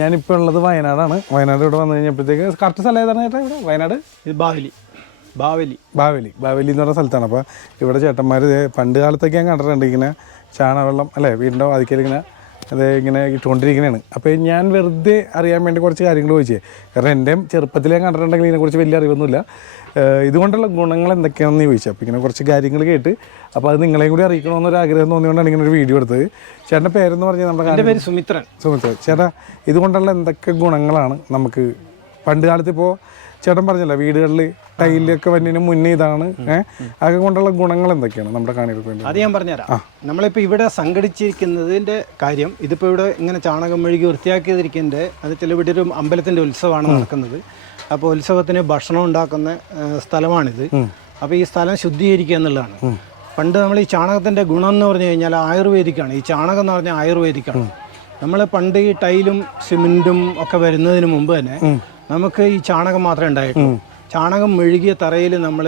ഞാനിപ്പോൾ ഉള്ളത് വയനാടാണ്. വയനാട് ഇവിടെ വന്നു കഴിഞ്ഞപ്പോഴത്തേക്ക് കറക്റ്റ് സ്ഥലം ഏതാണ് ചേട്ടാ? ഇവിടെ വയനാട് ബാവലി എന്ന് പറഞ്ഞ സ്ഥലത്താണ്. അപ്പോൾ ഇവിടെ ചേട്ടന്മാർ പണ്ട് കാലത്തൊക്കെ ഞാൻ കണ്ടിട്ടുണ്ട് ഇങ്ങനെ ചാണകവെള്ളം അല്ലേ വീടിൻ്റെ വാതിക്കലിങ്ങനെ ഇങ്ങനെ ഇട്ടുകൊണ്ടിരിക്കുന്നതാണ്. അപ്പോൾ ഞാൻ വെറുതെ അറിയാൻ വേണ്ടി കുറച്ച് കാര്യങ്ങൾ ചോദിച്ചേ. കാരണം എൻ്റെ ചെറുപ്പത്തിൽ ഞാൻ കണ്ടിട്ടുണ്ടെങ്കിൽ ഇതിനെക്കുറിച്ച് വലിയ അറിവൊന്നുമില്ല. ഇതുകൊണ്ടുള്ള ഗുണങ്ങൾ എന്തൊക്കെയാണെന്ന് ചോദിച്ചു. അപ്പോൾ ഇങ്ങനെ കുറച്ച് കാര്യങ്ങൾ കേട്ട് അപ്പോൾ അത് നിങ്ങളെയും കൂടി അറിയിക്കണമെന്നൊരു ആഗ്രഹം തോന്നിയുകൊണ്ടാണ് ഇങ്ങനെ ഒരു വീഡിയോ എടുത്തത്. ചേട്ടൻ്റെ പേരെന്ന് പറഞ്ഞാൽ നമ്മുടെ പേര് സുമിത്രൻ. ചേട്ടാ, ഇതുകൊണ്ടുള്ള എന്തൊക്കെ ഗുണങ്ങളാണ് നമുക്ക് പണ്ട് കാലത്ത് ഇപ്പോൾ ചേട്ടൻ പറഞ്ഞല്ലോ വീടുകളിൽ ടൈലൊക്കെ വന്നതിന് മുന്നേ ഇതാണ് അതൊക്കെ കൊണ്ടുള്ള ഗുണങ്ങൾ എന്തൊക്കെയാണ് നമ്മുടെ കാണികൾക്ക് വേണ്ടി? അത് ഞാൻ പറഞ്ഞുതരാം. നമ്മളിപ്പോൾ ഇവിടെ സംഘടിച്ചിരിക്കുന്നതിൻ്റെ കാര്യം ഇതിപ്പോൾ ഇവിടെ ഇങ്ങനെ ചാണകം മെഴുകി വൃത്തിയാക്കിയതിരിക്കുന്നതിൻ്റെ അത് ചില ഇവിടെ ഒരു അമ്പലത്തിൻ്റെ ഉത്സവമാണ് നടക്കുന്നത്. അപ്പോൾ ഉത്സവത്തിന് ഭക്ഷണം ഉണ്ടാക്കുന്ന സ്ഥലമാണിത്. അപ്പോൾ ഈ സ്ഥലം ശുദ്ധീകരിക്കുക എന്നുള്ളതാണ്. പണ്ട് നമ്മൾ ഈ ചാണകത്തിൻ്റെ ഗുണം എന്ന് പറഞ്ഞു കഴിഞ്ഞാൽ ആയുർവേദിക്കാണ്. ഈ ചാണകം എന്ന് പറഞ്ഞാൽ ആയുർവേദിക്കാണ്. നമ്മൾ പണ്ട് ഈ ടൈലും സിമെൻറ്റും ഒക്കെ വരുന്നതിന് മുമ്പ് തന്നെ നമുക്ക് ഈ ചാണകം മാത്രമേ ഉണ്ടായിട്ടുള്ളൂ. ചാണകം മെഴുകിയ തറയിൽ നമ്മൾ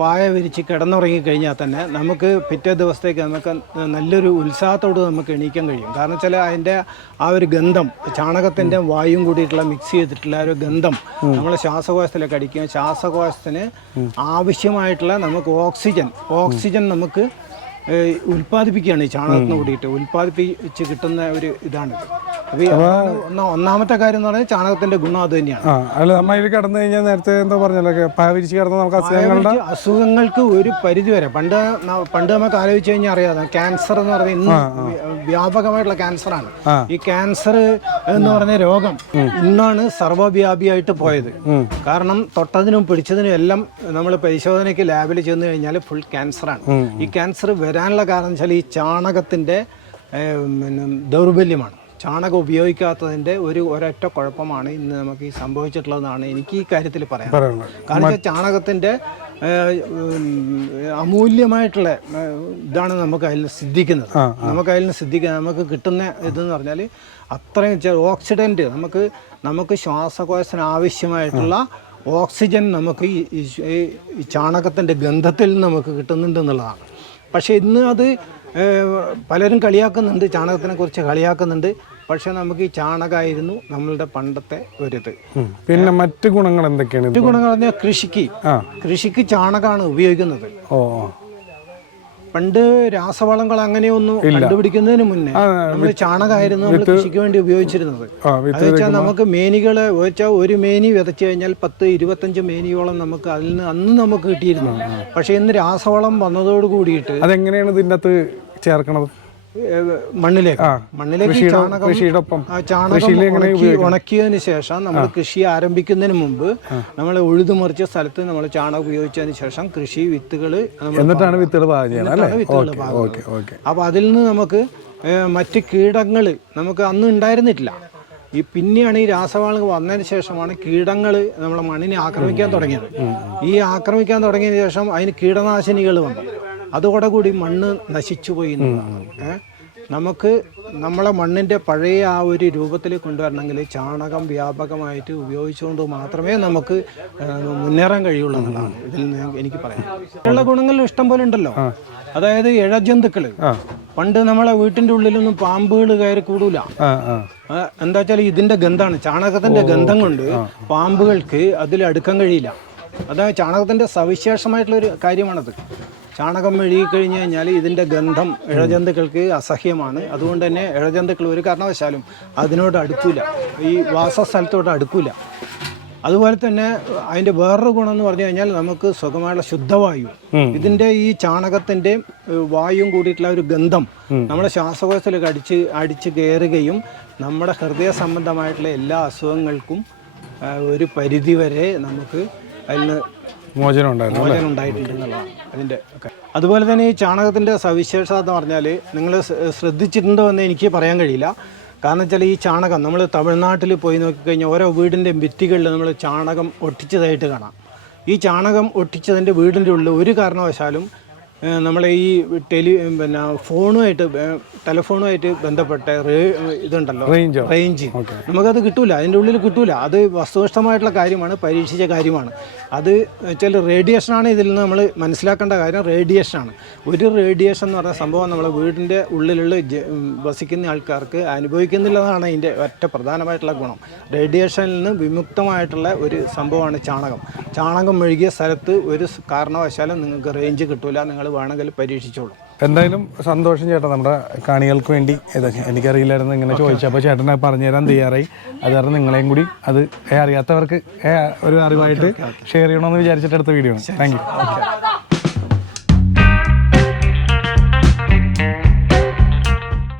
പായ വിരിച്ച് കിടന്നുറങ്ങിക്കഴിഞ്ഞാൽ തന്നെ നമുക്ക് പിറ്റേ ദിവസത്തേക്ക് നമുക്ക് നല്ലൊരു ഉത്സാഹത്തോട് നമുക്ക് എണീക്കാൻ കഴിയും. കാരണം വെച്ചാൽ അതിൻ്റെ ആ ഒരു ഗന്ധം, ചാണകത്തിൻ്റെ വായും കൂടിയിട്ടുള്ള മിക്സ് ചെയ്തിട്ടുള്ള ഒരു ഗന്ധം നമ്മളെ ശ്വാസകോശത്തിലേക്ക് അടിക്കുക. ശ്വാസകോശത്തിന് ആവശ്യമായിട്ടുള്ള നമുക്ക് ഓക്സിജൻ നമുക്ക് ഉൽപ്പാദിപ്പിക്കുകയാണ്. ഈ ചാണകത്തിന് കൂടിയിട്ട് ഉൽപ്പാദിപ്പിച്ച് കിട്ടുന്ന ഒരു ഇതാണിത്. അപ്പോൾ ഒന്നാമത്തെ കാര്യം എന്ന് പറഞ്ഞാൽ ചാണകത്തിന്റെ ഗുണം അത് തന്നെയാണ്. കിടന്നു കഴിഞ്ഞാൽ നേരത്തെ എന്താ പറഞ്ഞല്ലോ നമുക്ക് അസുഖങ്ങൾക്ക് ഒരു പരിധി വരെ പണ്ട് നമുക്ക് ആലോചിച്ച് കഴിഞ്ഞാൽ അറിയാതെ ക്യാൻസർ എന്ന് പറഞ്ഞാൽ ഇന്ന് വ്യാപകമായിട്ടുള്ള ക്യാൻസറാണ്. ഈ ക്യാൻസർ എന്ന് പറഞ്ഞ രോഗം ഇന്നാണ് സർവ്വവ്യാപിയായിട്ട് പോയത്. കാരണം തൊട്ടതിനും പിടിച്ചതിനും എല്ലാം നമ്മൾ പരിശോധനയ്ക്ക് ലാബിൽ ചെന്ന് കഴിഞ്ഞാൽ ഫുൾ ക്യാൻസറാണ്. ഈ ക്യാൻസർ വരാനുള്ള കാരണം വെച്ചാൽ ഈ ചാണകത്തിന്റെ ദൗർബല്യമാണ്. ചാണകം ഉപയോഗിക്കാത്തതിൻ്റെ ഒരൊറ്റ കുഴപ്പമാണ് ഇന്ന് നമുക്ക് ഈ സംഭവിച്ചിട്ടുള്ളതെന്നാണ് എനിക്ക് ഈ കാര്യത്തിൽ പറയാൻ. കാരണം വെച്ചാൽ ചാണകത്തിൻ്റെ അമൂല്യമായിട്ടുള്ള ഇതാണ് നമുക്ക് അതിൽ സിദ്ധിക്കുന്നത്. നമുക്ക് കിട്ടുന്ന ഇതെന്ന് പറഞ്ഞാൽ അത്രയും ഓക്സിഡൻറ്റ് നമുക്ക് ശ്വാസകോശത്തിന് ആവശ്യമായിട്ടുള്ള ഓക്സിജൻ നമുക്ക് ഈ ചാണകത്തിൻ്റെ ഗന്ധത്തിൽ നിന്ന് നമുക്ക് കിട്ടുന്നുണ്ട് എന്നുള്ളതാണ്. പക്ഷേ ഇന്ന് അത് പലരും കളിയാക്കുന്നുണ്ട്, ചാണകത്തിനെ കുറിച്ച് കളിയാക്കുന്നുണ്ട്. പക്ഷെ നമുക്ക് ഈ ചാണകമായിരുന്നു നമ്മളുടെ പണ്ടത്തെ ഒരിത്. പിന്നെ മറ്റു ഗുണങ്ങൾ എന്തൊക്കെയാണ്? മറ്റു ഗുണങ്ങൾ പറഞ്ഞാൽ കൃഷിക്ക് ചാണകമാണ് ഉപയോഗിക്കുന്നത്. പണ്ട് രാസവളങ്ങൾ അങ്ങനെയൊന്നും കണ്ടുപിടിക്കുന്നതിന് മുന്നേ നമ്മൾ ചാണകമായിരുന്നു നമ്മൾ കൃഷിക്ക് വേണ്ടി ഉപയോഗിച്ചിരുന്നത്. അത് വെച്ചാൽ നമുക്ക് മേനികളെ വെച്ചാൽ ഒരു മേനി വിതച്ചു കഴിഞ്ഞാൽ 10-25 മേനിയോളം നമുക്ക് അതിൽ നിന്ന് അന്ന് നമുക്ക് കിട്ടിയിരുന്നു. പക്ഷെ ഇന്ന് രാസവളം വന്നതോട് കൂടിയിട്ട് അതെങ്ങനെയാണ് ഇതിൻ്റെ അകത്ത് ചേർക്കണത്? മണ്ണിലേക്ക് ചാണകം ഉണക്കിയതിന് ശേഷം നമ്മൾ കൃഷി ആരംഭിക്കുന്നതിന് മുമ്പ് നമ്മൾ ഉഴുതുമറിച്ച സ്ഥലത്ത് നമ്മൾ ചാണകം ഉപയോഗിച്ചതിന് ശേഷം കൃഷി വിത്തുകൾ അപ്പൊ അതിൽ നിന്ന് നമുക്ക് മറ്റ് കീടങ്ങൾ നമുക്ക് അന്ന് ഉണ്ടായിരുന്നിട്ടില്ല. പിന്നെയാണ് ഈ രാസവളങ്ങൾ വന്നതിന് ശേഷമാണ് കീടങ്ങൾ നമ്മളെ മണ്ണിനെ ആക്രമിക്കാൻ തുടങ്ങിയത്. ഈ ആക്രമിക്കാൻ തുടങ്ങിയതിന് ശേഷം അതിന് കീടനാശിനികൾ വന്നു. അതോടുകൂടി മണ്ണ് നശിച്ചുപോയി. നമുക്ക് നമ്മളെ മണ്ണിൻ്റെ പഴയ ആ ഒരു രൂപത്തിൽ കൊണ്ടുവരണമെങ്കിൽ ചാണകം വ്യാപകമായിട്ട് ഉപയോഗിച്ചുകൊണ്ട് മാത്രമേ നമുക്ക് മുന്നേറാൻ കഴിയുള്ളൂ എന്നതാണ് ഇതിൽ നിന്ന് എനിക്ക് പറയാം. ഉള്ള ഗുണങ്ങൾ ഇഷ്ടം പോലെ ഉണ്ടല്ലോ. അതായത് ഇഴജന്തുക്കൾ പണ്ട് നമ്മളെ വീട്ടിൻ്റെ ഉള്ളിലൊന്നും പാമ്പുകൾ കയറി കൂടൂല. എന്താ വെച്ചാൽ ഇതിൻ്റെ ഗന്ധമാണ്, ചാണകത്തിൻ്റെ ഗന്ധം കൊണ്ട് പാമ്പുകൾക്ക് അതിൽ അടുക്കാൻ കഴിയില്ല. അതായത് ചാണകത്തിൻ്റെ സവിശേഷമായിട്ടുള്ളൊരു കാര്യമാണത്. ചാണകം മെഴുകി കഴിഞ്ഞ് കഴിഞ്ഞാൽ ഇതിൻ്റെ ഗന്ധം ഇഴജന്തുക്കൾക്ക് അസഹ്യമാണ്. അതുകൊണ്ട് തന്നെ ഇഴജന്തുക്കൾ ഒരു കാരണവശാലും അതിനോട് അടുക്കില്ല, ഈ വാസസ്ഥലത്തോട് അടുക്കില്ല. അതുപോലെ തന്നെ അതിൻ്റെ വേറൊരു ഗുണം എന്ന് പറഞ്ഞു കഴിഞ്ഞാൽ നമുക്ക് സുഖമായുള്ള ശുദ്ധവായു, ഇതിൻ്റെ ഈ ചാണകത്തിൻ്റെ വായുവും കൂടിയിട്ടുള്ള ഒരു ഗന്ധം നമ്മുടെ ശ്വാസകോശത്തിലേക്ക് അടിച്ച് കയറുകയും നമ്മുടെ ഹൃദയ സംബന്ധമായിട്ടുള്ള എല്ലാ അസുഖങ്ങൾക്കും ഒരു പരിധിവരെ നമുക്ക് അതിന് മോചനം ഉണ്ടായിട്ടുണ്ടെന്നുള്ളതാണ് അതിൻ്റെ ഒക്കെ. അതുപോലെ തന്നെ ഈ ചാണകത്തിൻ്റെ സവിശേഷത എന്ന് പറഞ്ഞാൽ നിങ്ങൾ ശ്രദ്ധിച്ചിട്ടുണ്ടോ എന്ന് എനിക്ക് പറയാൻ കഴിയില്ല. കാരണം വെച്ചാൽ ഈ ചാണകം നമ്മൾ തമിഴ്നാട്ടിൽ പോയി നോക്കിക്കഴിഞ്ഞാൽ ഓരോ വീടിൻ്റെ ഭിത്തികളിൽ നമ്മൾ ചാണകം ഒട്ടിച്ചതായിട്ട് കാണാം. ഈ ചാണകം ഒട്ടിച്ചതിൻ്റെ വീടിൻ്റെ ഉള്ളിൽ ഒരു കാരണവശാലും നമ്മളെ ഈ പിന്നെ ടെലിഫോണുമായിട്ട് ബന്ധപ്പെട്ട ഇതുണ്ടല്ലോ റേഞ്ച് നമുക്കത് കിട്ടൂല, അതിൻ്റെ ഉള്ളിൽ കിട്ടൂല. അത് വസ്തുനിഷ്ഠമായിട്ടുള്ള കാര്യമാണ്, പരീക്ഷിച്ച കാര്യമാണ്. അത് വെച്ചാൽ റേഡിയേഷനാണ് ഇതിൽ നിന്ന് നമ്മൾ മനസ്സിലാക്കേണ്ട കാര്യം. റേഡിയേഷനാണ്. ഒരു റേഡിയേഷൻ എന്ന് പറഞ്ഞ സംഭവം നമ്മളെ വീടിൻ്റെ ഉള്ളിലുള്ള വസിക്കുന്ന ആൾക്കാർക്ക് അനുഭവിക്കുന്നില്ലെന്നാണ് അതിൻ്റെ ഒറ്റ പ്രധാനമായിട്ടുള്ള ഗുണം. റേഡിയേഷനിൽ നിന്ന് വിമുക്തമായിട്ടുള്ള ഒരു സംഭവമാണ് ചാണകം മെഴുകിയ സ്ഥലത്ത് ഒരു കാരണവശാലും നിങ്ങൾക്ക് റേഞ്ച് കിട്ടൂല. നിങ്ങൾ വേണമെങ്കിൽ പരീക്ഷിച്ചോളൂ. എന്തായാലും സന്തോഷം ചേട്ടാ, നമ്മുടെ കാണികൾക്ക് വേണ്ടി എനിക്കറിയില്ലായിരുന്നു ഇങ്ങനെ ചോദിച്ചപ്പോൾ ചേട്ടൻ പറഞ്ഞു തരാൻ തയ്യാറായി. അത് കാരണം നിങ്ങളെയും കൂടി അത് അറിയാത്തവർക്ക് ഒരു അറിവായിട്ട് ഷെയർ ചെയ്യണമെന്ന് വിചാരിച്ചിട്ട് എടുത്ത വീഡിയോ ആണ്. Thank you.